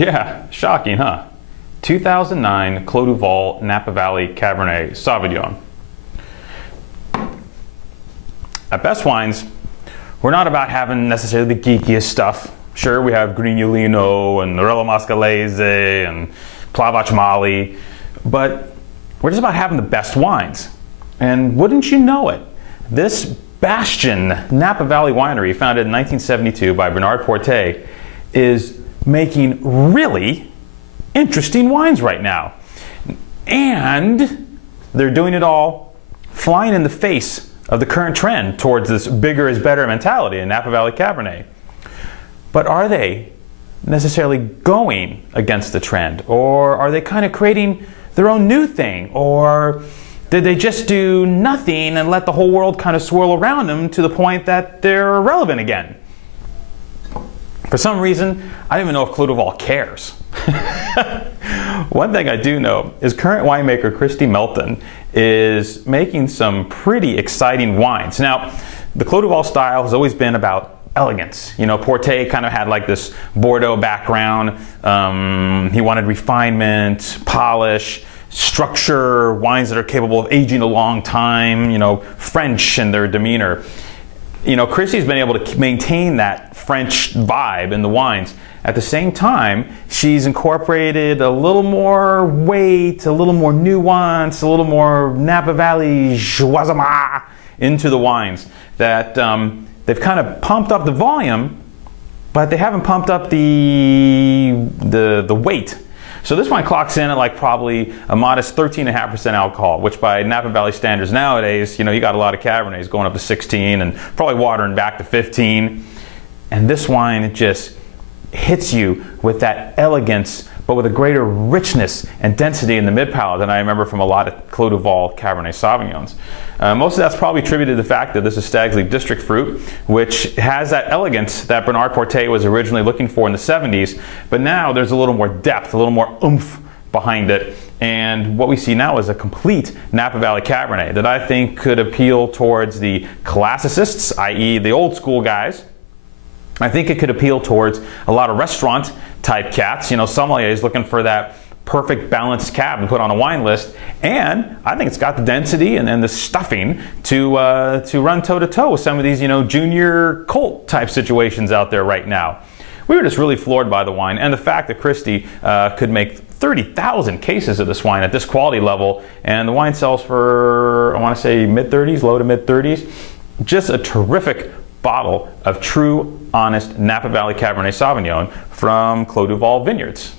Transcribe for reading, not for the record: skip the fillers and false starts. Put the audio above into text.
Yeah, shocking, huh? 2009 Clos du Val Napa Valley Cabernet Sauvignon. At Best Wines, we're not about having necessarily the geekiest stuff. Sure, we have Grignolino and Lorella Mascalese and Plavac Mali, but we're just about having the best wines. And wouldn't you know it, this bastion Napa Valley winery, founded in 1972 by Bernard Portet, is making really interesting wines right now. And they're doing it all flying in the face of the current trend towards this bigger is better mentality in Napa Valley Cabernet. But are they necessarily going against the trend? Or are they kind of creating their own new thing? Or did they just do nothing and let the whole world kind of swirl around them to the point that they're irrelevant again? For some reason, I don't even know if Clos du Val cares. One thing I do know is current winemaker Christy Melton is making some pretty exciting wines. Now, the Clos du Val style has always been about elegance. You know, Portet kind of had like this Bordeaux background. He wanted refinement, polish, structure, wines that are capable of aging a long time, you know, French in their demeanor. You know, Christy's been able to maintain that French vibe in the wines. At the same time, she's incorporated a little more weight, a little more nuance, a little more Napa Valley joie into the wines. That they've kind of pumped up the volume, but they haven't pumped up the weight. So this wine clocks in at like probably a modest 13.5% alcohol, which by Napa Valley standards nowadays, you know, you got a lot of Cabernets going up to 16 and probably watering back to 15. And this wine just hits you with that elegance, but with a greater richness and density in the mid-palate than I remember from a lot of Clos du Val Cabernet Sauvignons. Most of that's probably attributed to the fact that this is Stag's Leap District fruit, which has that elegance that Bernard Portet was originally looking for in the 70s, but now there's a little more depth, a little more oomph behind it. And what we see now is a complete Napa Valley Cabernet that I think could appeal towards the classicists, i.e. the old school guys. I think it could appeal towards a lot of restaurant type cats. You know, sommeliers looking for that perfect balanced cab to put on a wine list, and I think it's got the density and the stuffing to run toe to toe with some of these, you know, junior cult type situations out there right now. We were just really floored by the wine and the fact that Christy could make 30,000 cases of this wine at this quality level, and the wine sells for, I want to say, mid-30s, low to mid-30s. Just a terrific bottle of true, honest Napa Valley Cabernet Sauvignon from Clos du Val Vineyards.